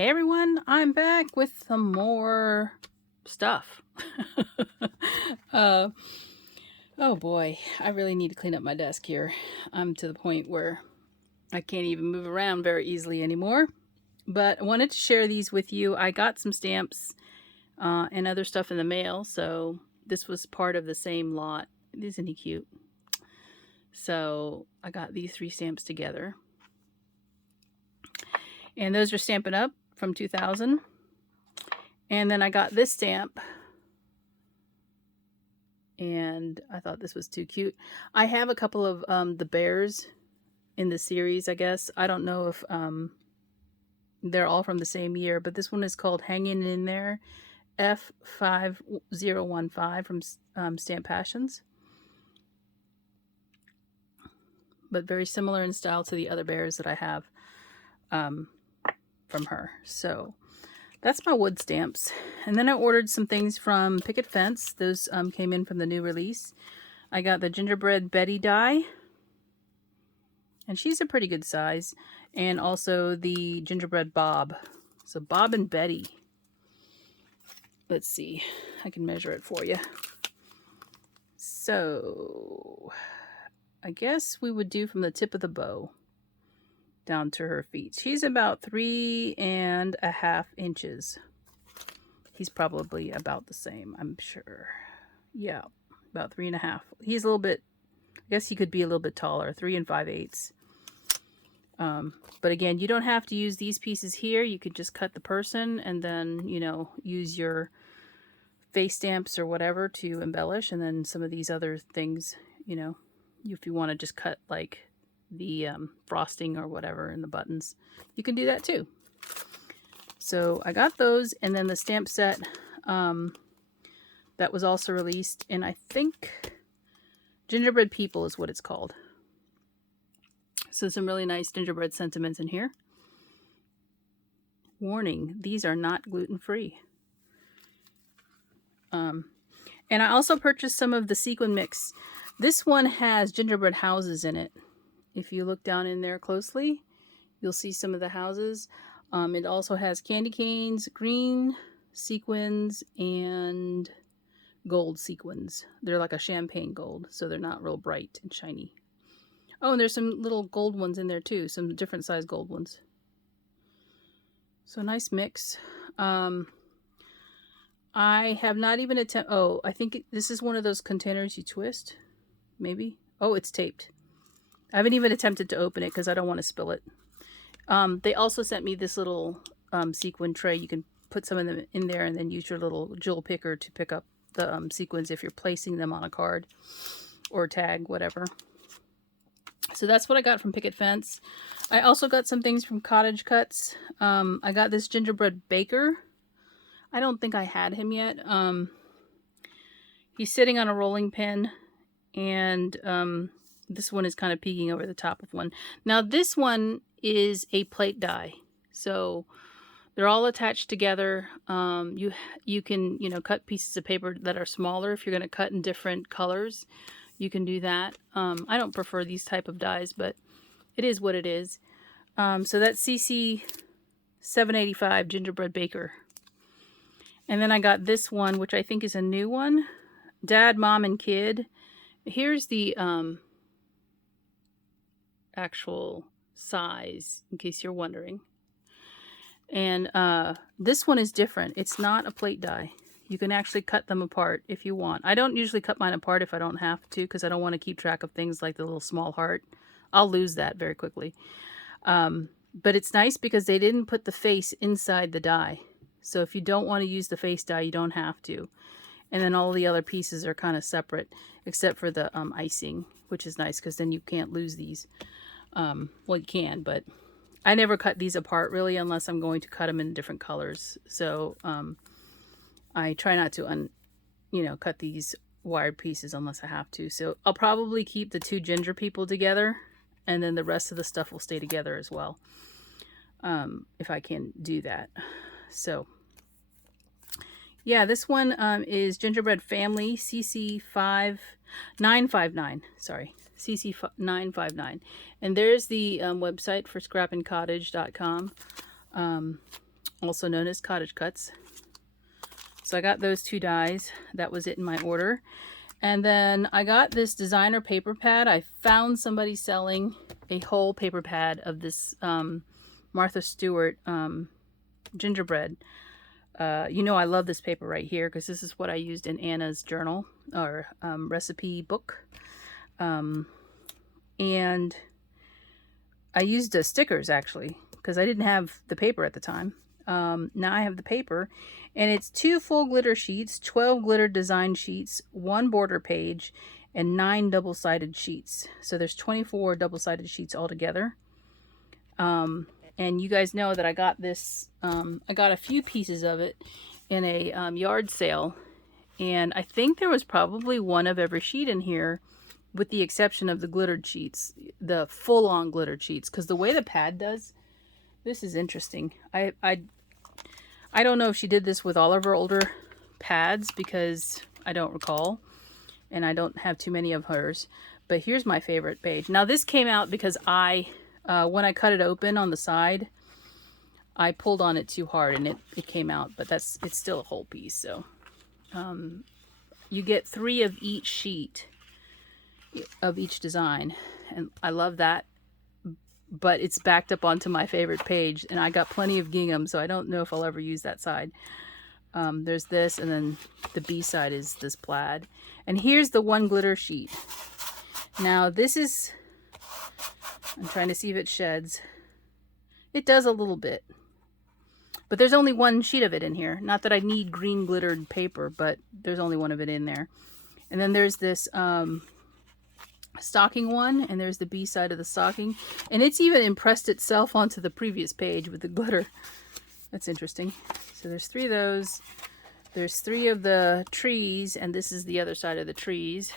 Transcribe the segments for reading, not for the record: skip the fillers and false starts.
Hey everyone, I'm back with some more stuff. uh, oh boy, I really need to clean up my desk here. I'm to the point where I can't even move around very easily anymore. But I wanted to share these with you. I got some stamps and other stuff in the mail, so this was part of the same lot. Isn't he cute? So I got these 3 stamps together. And those are Stampin' Up! From 2000. And then I got this stamp. And I thought this was too cute. I have a couple of the bears in the series, I guess. I don't know if they're all from the same year, but this one is called Hanging in There, F5015 from Stamp Passions. But very similar in style to the other bears that I have from her. So that's my wood stamps. And then I ordered some things from Picket Fence. Those came in from the new release. I got the Gingerbread Betty die. And she's a pretty good size. And also the Gingerbread Bob. So Bob and Betty. Let's see. I can measure it for you. So I guess we would do from the tip of the bow down to her feet. She's about 3.5 inches. He's probably about the same, I'm sure. Yeah, about 3.5. He's a little bit, I guess he could be a little bit taller, 3 5/8. But again, you don't have to use these pieces here. You could just cut the person and then, you know, use your face stamps or whatever to embellish. And then some of these other things, you know, if you want to just cut like the frosting or whatever in the buttons, you can do that too. So I got those, and then the stamp set that was also released, and I think Gingerbread People is what it's called. So some really nice gingerbread sentiments in here. Warning, these are not gluten-free. And I also purchased some of the sequin mix. This one has gingerbread houses in it. If you look down in there closely, you'll see some of the houses. It also has candy canes, green sequins, and gold sequins. They're like a champagne gold, so they're not real bright and shiny. Oh, and there's some little gold ones in there too, some different size gold ones. So nice mix. I have not even attempted, oh, I think this is one of those containers you twist, maybe. Oh, it's taped. I haven't even attempted to open it because I don't want to spill it. They also sent me this little sequin tray. You can put some of them in there and then use your little jewel picker to pick up the sequins if you're placing them on a card or tag, whatever. So that's what I got from Picket Fence. I also got some things from Cottage Cuts. I got this gingerbread baker. I don't think I had him yet. He's sitting on a rolling pin, and this one is kind of peeking over the top of one. Now this one is a plate die, so they're all attached together. You can, you know, cut pieces of paper that are smaller if you're going to cut in different colors. You can do that. I don't prefer these type of dies, but it is what it is. So that's CC 785 Gingerbread Baker. And then I got this one, which I think is a new one. Dad, Mom, and Kid. Here's the actual size, in case you're wondering. And this one is different. It's not a plate die. You can actually cut them apart if you want. I don't usually cut mine apart if I don't have to, because I don't want to keep track of things like the little small heart. I'll lose that very quickly. But it's nice because they didn't put the face inside the die. So if you don't want to use the face die, you don't have to. And then all the other pieces are kind of separate, except for the icing, which is nice because then you can't lose these. Well, you can, but I never cut these apart really unless I'm going to cut them in different colors. So I try not to cut these wired pieces unless I have to. So I'll probably keep the 2 ginger people together, and then the rest of the stuff will stay together as well, if I can do that. So yeah, this one is Gingerbread Family CC 959. Sorry, CC 959, and there's the website for scrappingcottage.com. also known as cottage cuts. So I got those 2 dies. That was it in my order. And then I got this designer paper pad. I found somebody selling a whole paper pad of this Martha Stewart gingerbread. You know I love this paper right here because this is what I used in Anna's journal or recipe book. And I used stickers actually because I didn't have the paper at the time. Now I have the paper, and it's 2 full glitter sheets, 12 glitter design sheets, 1 border page, and 9 double-sided sheets. So there's 24 double-sided sheets altogether. And you guys know that I got this, I got a few pieces of it in a yard sale, and I think there was probably 1 of every sheet in here, with the exception of the glittered sheets, the full-on glittered sheets, because the way the pad does, this is interesting. I don't know if she did this with all of her older pads because I don't recall, and I don't have too many of hers. But here's my favorite page. Now this came out because when I cut it open on the side, I pulled on it too hard and it came out. But it's still a whole piece. So you get 3 of each sheet of each design, and I love that. But it's backed up onto my favorite page, and I got plenty of gingham, so I don't know if I'll ever use that side. There's this, and then the B side is this plaid. And here's the 1 glitter sheet. Now this is, I'm trying to see if it sheds. It does a little bit, but there's only 1 sheet of it in here. Not that I need green glittered paper, but there's only 1 of it in there. And then there's this stocking one, and there's the B side of the stocking, and it's even impressed itself onto the previous page with the glitter. That's interesting. So there's 3 of those. There's 3 of the trees, and this is the other side of the trees.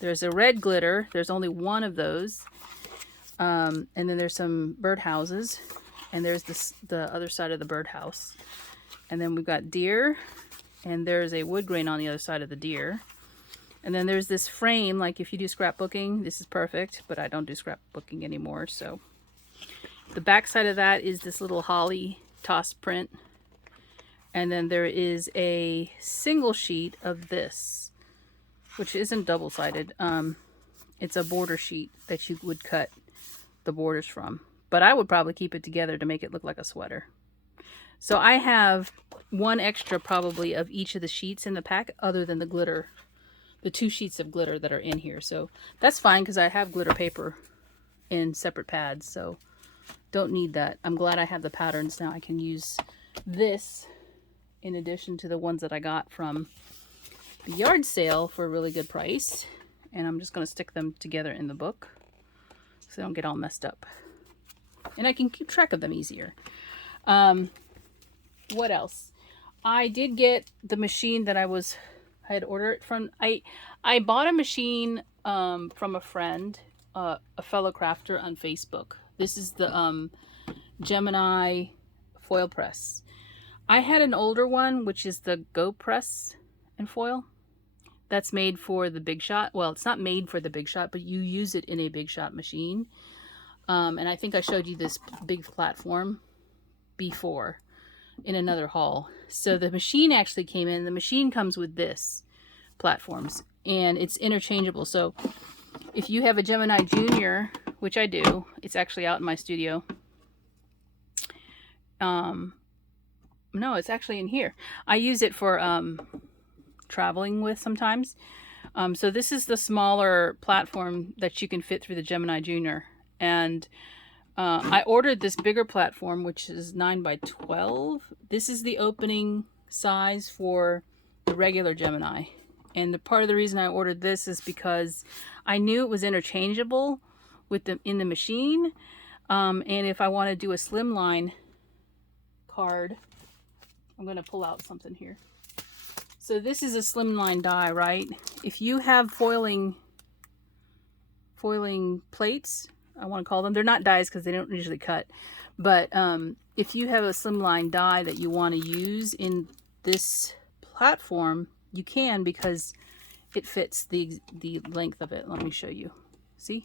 There's a red glitter. There's only 1 of those. And then there's some birdhouses, and there's the other side of the birdhouse. And then we've got deer, and there's a wood grain on the other side of the deer. And then there's this frame, like if you do scrapbooking, this is perfect, but I don't do scrapbooking anymore. So the back side of that is this little holly tossed print. And then there is a single sheet of this, which isn't double-sided. It's a border sheet that you would cut the borders from. But I would probably keep it together to make it look like a sweater. So I have 1 extra probably of each of the sheets in the pack other than the glitter. The 2 sheets of glitter that are in here. So that's fine because I have glitter paper in separate pads, so don't need that. I'm glad I have the patterns now. I can use this in addition to the ones that I got from the yard sale for a really good price. And I'm just going to stick them together in the book so they don't get all messed up. And I can keep track of them easier. What else? I did get the machine that I had ordered from. I bought a machine from a friend, a fellow crafter on Facebook. This is the Gemini foil press. I had an older one, which is the Go Press and foil. That's made for the Big Shot. Well, it's not made for the Big Shot, but you use it in a Big Shot machine. And I think I showed you this big platform before in another haul. So the machine actually came in. The machine comes with this platforms, and it's interchangeable. So if you have a Gemini Junior, which I do, it's actually out in my studio. No, it's actually in here. I use it for traveling with sometimes. So this is the smaller platform that you can fit through the Gemini Junior. And I ordered this bigger platform, which is 9 by 12. This is the opening size for the regular Gemini. And the part of the reason I ordered this is because I knew it was interchangeable with in the machine. And if I want to do a slimline card, I'm going to pull out something here. So this is a slimline die, right? If you have foiling plates, I want to call them. They're not dies because they don't usually cut. But if you have a slimline die that you want to use in this platform, you can, because it fits the length of it. Let me show you. See?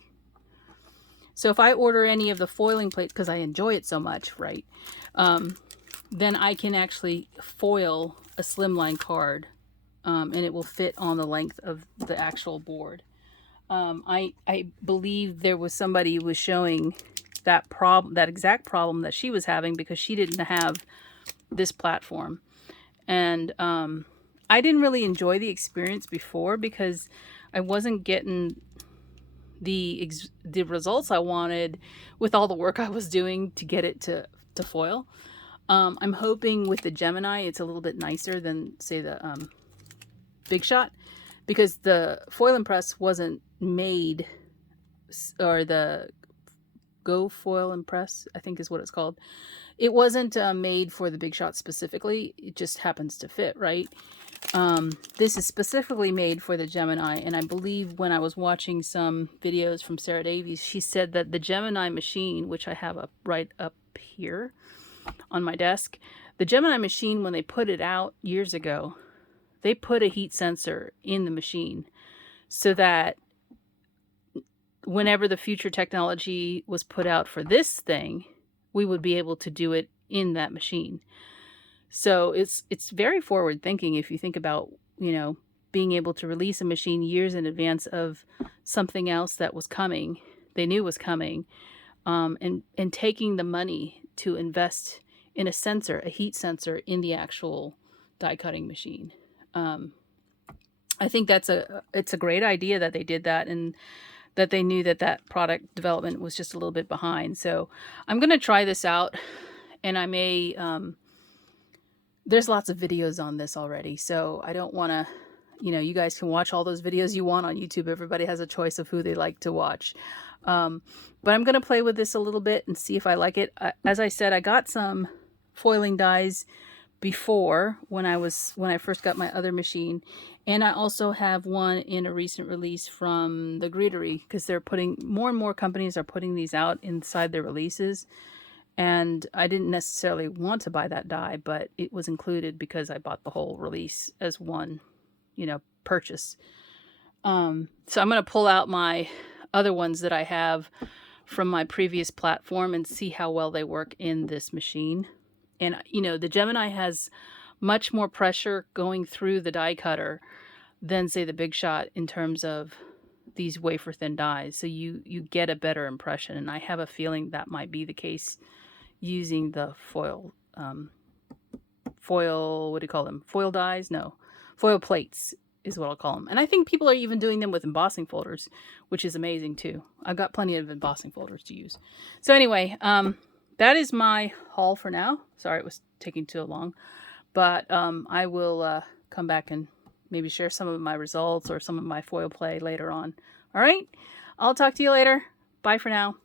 So if I order any of the foiling plates, because I enjoy it so much, right? then I can actually foil a slimline card, and it will fit on the length of the actual board. I believe there was somebody who was showing that exact problem that she was having, because she didn't have this platform. And I didn't really enjoy the experience before, because I wasn't getting the results I wanted with all the work I was doing to get it to foil. I'm hoping with the Gemini it's a little bit nicer than, say, the Big Shot, because the foil and press wasn't made, or the Go Foil and Press, I think is what it's called. It wasn't made for the Big Shot specifically. It just happens to fit, right? This is specifically made for the Gemini, and I believe when I was watching some videos from Sarah Davies, she said that the Gemini machine, which I have right up here on my desk, the Gemini machine, when they put it out years ago, they put a heat sensor in the machine so that whenever the future technology was put out for this thing, we would be able to do it in that machine. So it's very forward thinking if you think about, being able to release a machine years in advance of something else that was coming, they knew was coming, and taking the money to invest in a sensor, a heat sensor in the actual die cutting machine. I think it's a great idea that they did that, and that they knew that product development was just a little bit behind. So I'm going to try this out, and I may, there's lots of videos on this already, so I don't want to, you guys can watch all those videos you want on YouTube. Everybody has a choice of who they like to watch. But I'm going to play with this a little bit and see if I like it. As I said, I got some foiling dies before when I first got my other machine, and I also have one in a recent release from the Greetery, because they're putting more and more companies are putting these out inside their releases, and I didn't necessarily want to buy that die, but it was included because I bought the whole release as one purchase. So I'm going to pull out my other ones that I have from my previous platform and see how well they work in this machine. And, the Gemini has much more pressure going through the die cutter than, say, the Big Shot in terms of these wafer thin dies. So you get a better impression. And I have a feeling that might be the case using the foil, what do you call them? Foil dies? No, foil plates is what I'll call them. And I think people are even doing them with embossing folders, which is amazing too. I've got plenty of embossing folders to use. So anyway, that is my haul for now. Sorry it was taking too long, but I will come back and maybe share some of my results or some of my foil play later on. All right, I'll talk to you later. Bye for now.